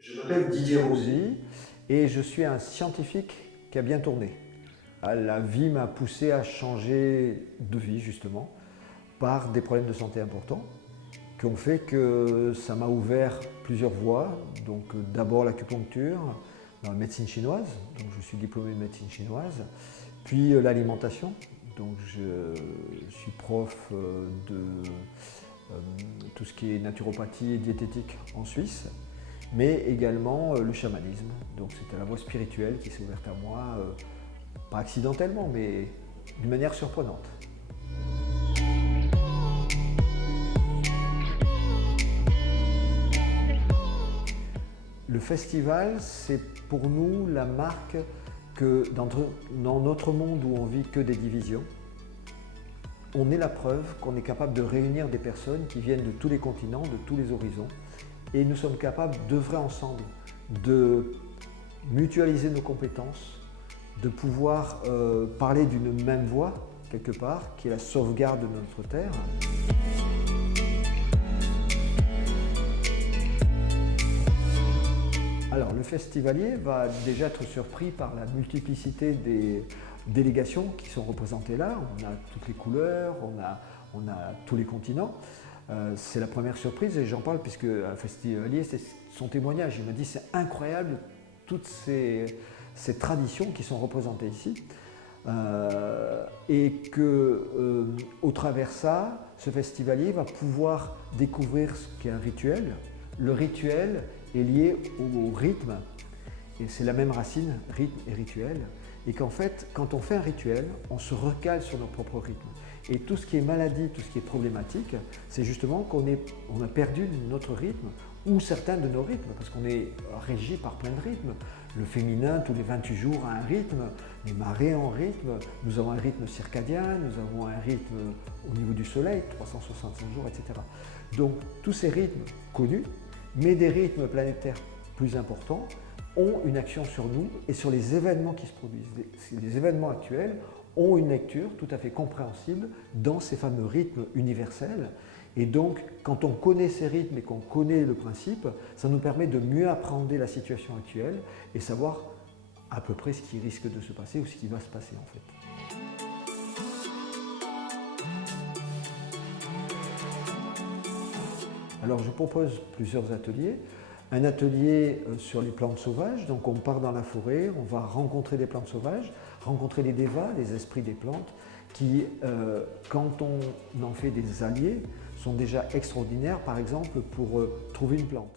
Je m'appelle Didier Rosy et je suis un scientifique qui a bien tourné. La vie m'a poussé à changer de vie justement par des problèmes de santé importants qui ont fait que ça m'a ouvert plusieurs voies. Donc d'abord l'acupuncture dans la médecine chinoise, donc je suis diplômé de médecine chinoise, puis l'alimentation, donc je suis prof de tout ce qui est naturopathie et diététique en Suisse, mais également le chamanisme. Donc c'était la voie spirituelle qui s'est ouverte à moi, pas accidentellement, mais d'une manière surprenante. Le festival, c'est pour nous la marque que dans notre monde où on vit que des divisions, on est la preuve qu'on est capable de réunir des personnes qui viennent de tous les continents, de tous les horizons, et nous sommes capables d'œuvrer ensemble, de mutualiser nos compétences, de pouvoir parler d'une même voix, quelque part, qui est la sauvegarde de notre terre. Alors, le festivalier va déjà être surpris par la multiplicité des délégations qui sont représentées là. On a toutes les couleurs, on a tous les continents. C'est la première surprise et j'en parle puisque un festivalier, c'est son témoignage. Il m'a dit c'est incroyable toutes ces traditions qui sont représentées ici. Et que au travers ça, ce festivalier va pouvoir découvrir ce qu'est un rituel. Le rituel est lié au rythme, et c'est la même racine, rythme et rituel, et qu'en fait, quand on fait un rituel, on se recale sur nos propres rythmes. Et tout ce qui est maladie, tout ce qui est problématique, c'est justement qu'on a perdu notre rythme, ou certains de nos rythmes, parce qu'on est régi par plein de rythmes. Le féminin, tous les 28 jours, a un rythme, les marées ont un rythme, nous avons un rythme circadien, nous avons un rythme au niveau du soleil, 365 jours, etc. Donc, tous ces rythmes connus, mais des rythmes planétaires plus importants, ont une action sur nous et sur les événements qui se produisent. Les événements actuels ont une lecture tout à fait compréhensible dans ces fameux rythmes universels. Et donc, quand on connaît ces rythmes et qu'on connaît le principe, ça nous permet de mieux appréhender la situation actuelle et savoir à peu près ce qui risque de se passer ou ce qui va se passer en fait. Alors je propose plusieurs ateliers. Un atelier sur les plantes sauvages, donc on part dans la forêt, on va rencontrer des plantes sauvages, rencontrer les devas, les esprits des plantes, qui, quand on en fait des alliés, sont déjà extraordinaires, par exemple pour trouver une plante.